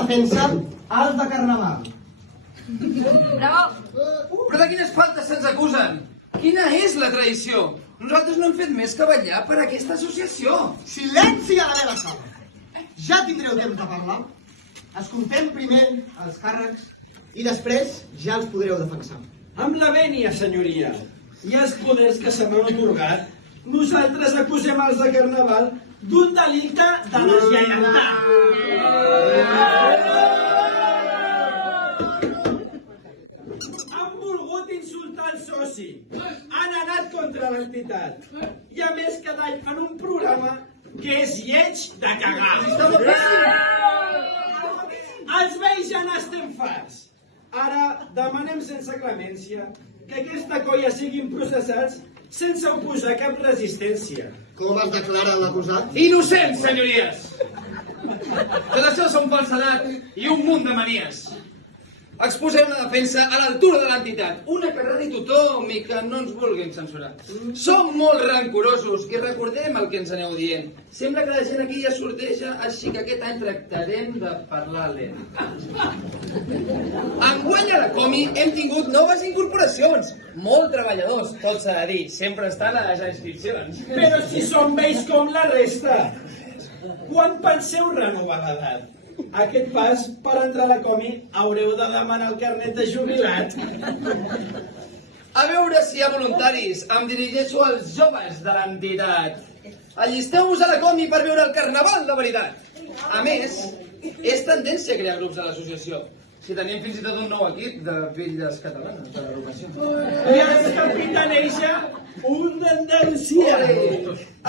defensa els de Carnaval. Bravo! Però de quines faltes se'ns acusen? Quina és la traïció? Nosaltres no hem fet més que vetllar per aquesta associació. Silenci a la meva sala. Ja tindreu temps de parlar. Escoltem primer els càrrecs i després ja els podreu defensar. Amb la vènia, senyoria, i els poders que se m'han atorgat, nosaltres acusem els de Carnaval d'un delicte de deslleialtat. Han volgut insultar el soci, han anat contra l'entitat, i a més cada any fan un programa que és lleig de cagar. Els veïns ja n'estem farts. Ara demanem sense clemència que aquesta colla siguin processats sense oposar cap resistència. Com es declara l'acusat? Innocents, senyories! Tot això són falsedat i un munt de manies. Exposem una defensa a l'altura de l'entitat, una que agradi a tothom i que no ens vulguin censurar. Som molt rancorosos i recordem el que ens aneu dient. Sembla que la gent aquí ja sorteja, així que aquest any tractarem de parlar lent. Enguany a la Comi hem tingut noves incorporacions. Molt treballadors, tot s'ha de dir. Sempre estan a les inscripcions. Però si som vells com la resta, quan penseu renovar l'edat? Aquest pas, per entrar a la Comi, haureu de demanar el carnet de jubilat. A veure si hi ha voluntaris. Em dirigeixo als joves de l'entitat. Allisteu-vos a la Comi per veure el Carnaval de veritat. A més, és tendència a crear grups a l'associació. Si tenim fins i tot un nou equip de filles catalanes de l'agrupació. I ens capitaneja un d'Andalusia.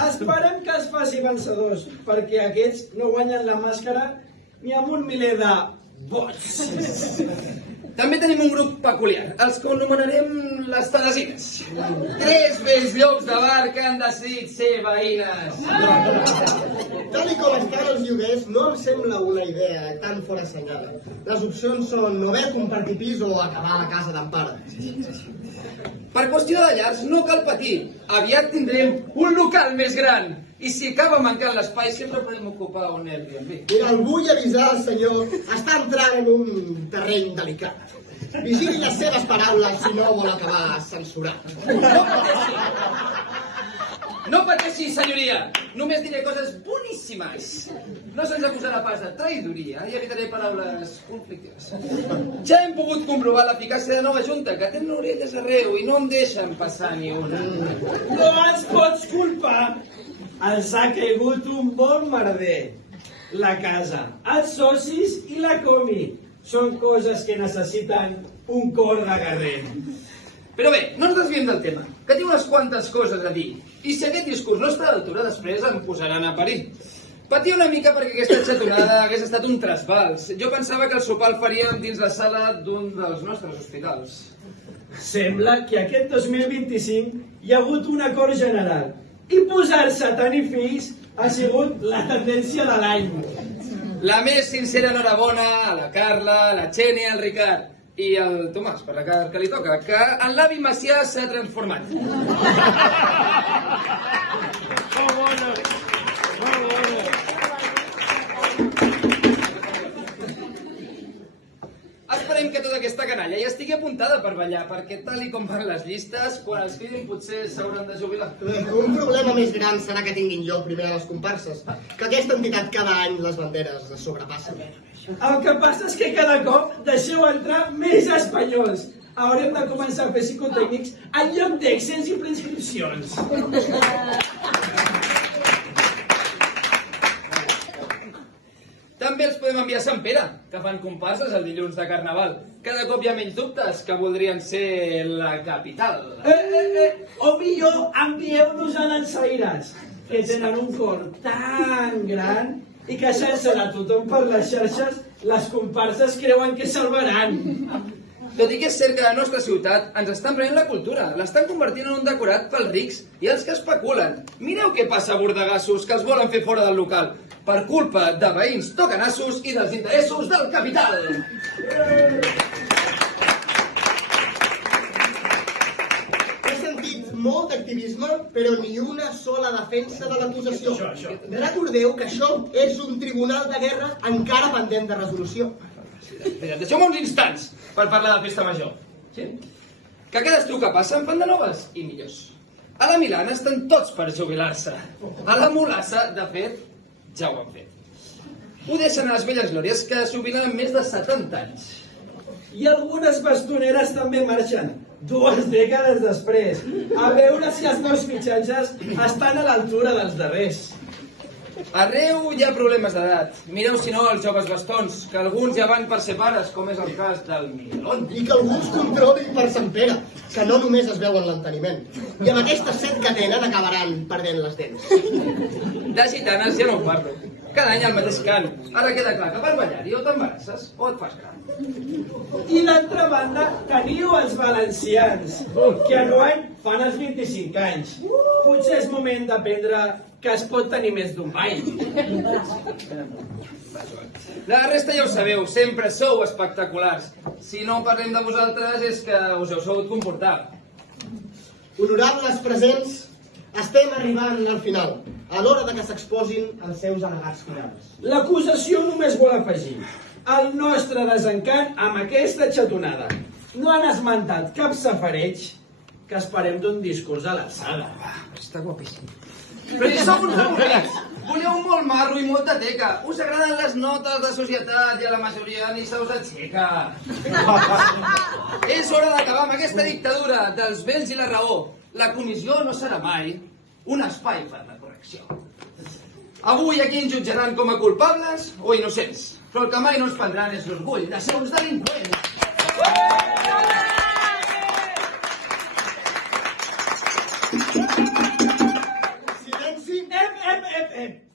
Esperem que es faci vencedors, perquè aquests no guanyen la màscara ni amb un miler de vots. També tenim un grup peculiar, els que anomenarem les Teresines. 3 vells llops de bar que han decidit ser veïnes. Tal com estan els lloguers, no em sembla una idea tan forassenyada. Les opcions són no haver compartir pis o acabar a la casa d'empara. Per qüestió de llars no cal patir. Aviat tindrem un local més gran. I si acaba mancant l'espai, sempre podem ocupar un Airbnb. Mira, el vull avisar, senyor, està entrant en un terreny delicat. Vigili les seves paraules si no vol acabar censurat. No pateixi, senyoria. Només diré coses boníssimes. No se'ns acusarà pas de traïdoria i evitaré paraules conflictives. Ja hem pogut comprovar l'eficàcia de nova junta, que tenen orelles arreu i no en deixen passar ni una. No ens pots culpar. Els ha caigut un bon merder. La casa, els socis i la Comi són coses que necessiten un cor de guerrer. Però bé, no ens desviem del tema, que té unes quantes coses a dir. I si aquest discurs no està a l'altura, després em posaran a parir. Patia una mica perquè aquesta xatonada hagués estat un trasbals. Jo pensava que el sopar el faríem dins la sala d'un dels nostres hospitals. Sembla que aquest 2025 hi ha hagut un acord general i posar-se a tenir fills ha sigut la tendència de l'any. La més sincera enhorabona a la Carla, a la Xènia, al Ricard i al Tomàs, per la que li toca, que en l'avi Macià s'ha transformat. Molt bona, molt bona. Esperem que tota aquesta canalla ja estigui apuntada per ballar, perquè tal i com van les llistes, quan els cridin potser s'hauran de jubilar. Un problema més gran serà que tinguin lloc primer a les comparses, que aquesta entitat cada any les banderes es sobrepassen. El que passa és que cada cop deixeu entrar més espanyols. Haurem de començar a fer psicotècnics en lloc d'excels i preinscripcions. També els podem enviar a Sant Pere, que fan comparses el dilluns de Carnaval. Cada cop hi ha menys dubtes que voldrien ser la capital. O millor, envieu-nos a Dansaires, que tenen un cor tan gran i que sense de tothom per les xarxes, les comparses creuen que salvaran. Tot i que és cert que la nostra ciutat ens estan prenent la cultura, l'estan convertint en un decorat pels rics i els que especulen. Mireu què passa a Bordegassos, que els volen fer fora del local, per culpa de veïns tocanassos i dels interessos del capital. He sentit molt d'activisme, però ni una sola defensa de l'acusació. Això. Recordeu que això és un tribunal de guerra encara pendent de resolució. Deixeu-me uns instants per parlar de festa major. Sí? Que cada estruc que passa en fan de noves i millors. A la Milana estan tots per jubilar-se. A la Mulassa, de fet, ja ho han fet. Ho deixen a les velles glòries que s'ho jubilen amb més de 70 anys. I algunes bastoneres també marxen, 2 dècades després, a veure si els nous fitxatges estan a l'altura dels darrers. Arreu hi ha problemes d'edat. Mireu, si no, els joves bastons, que alguns ja van per ser pares, com és el cas del Miguelón. I que alguns controlin per Sant Pere, que no només es veuen l'enteniment. I amb aquestes 7 que tenen acabaran perdent les dents. De gitanes ja no ho parlo. Cada any el mateix cant. Ara queda clar que per ballar-hi o t'embarasses o et fas gran. I d'altra banda, teniu els valencians, que enguany fan els 25 anys. Potser és moment d'aprendre que es pot tenir més d'un ball. La resta ja ho sabeu, sempre sou espectaculars. Si no parlem de vosaltres és que us heu sabut comportar. Honorables presents, estem arribant al final, a l'hora de que s'exposin els seus al·legats finals. L'acusació només vol afegir el nostre desencant amb aquesta xatonada. No han esmentat cap safareig que esperem d'un discurs a l'alçada. Està guapíssim. Però si sou uns avorrits, voleu molt marro i molta teca. Us agraden les notes de societat i a la majoria ni se us aixeca. És hora d'acabar amb aquesta dictadura dels béns i la raó. La comissió no serà mai un espai per la correcció. Avui aquí ens jutjaran com a culpables o innocents, però el que mai no ens prendran és l'orgull de ser uns delinqüents. Silenci! Ep.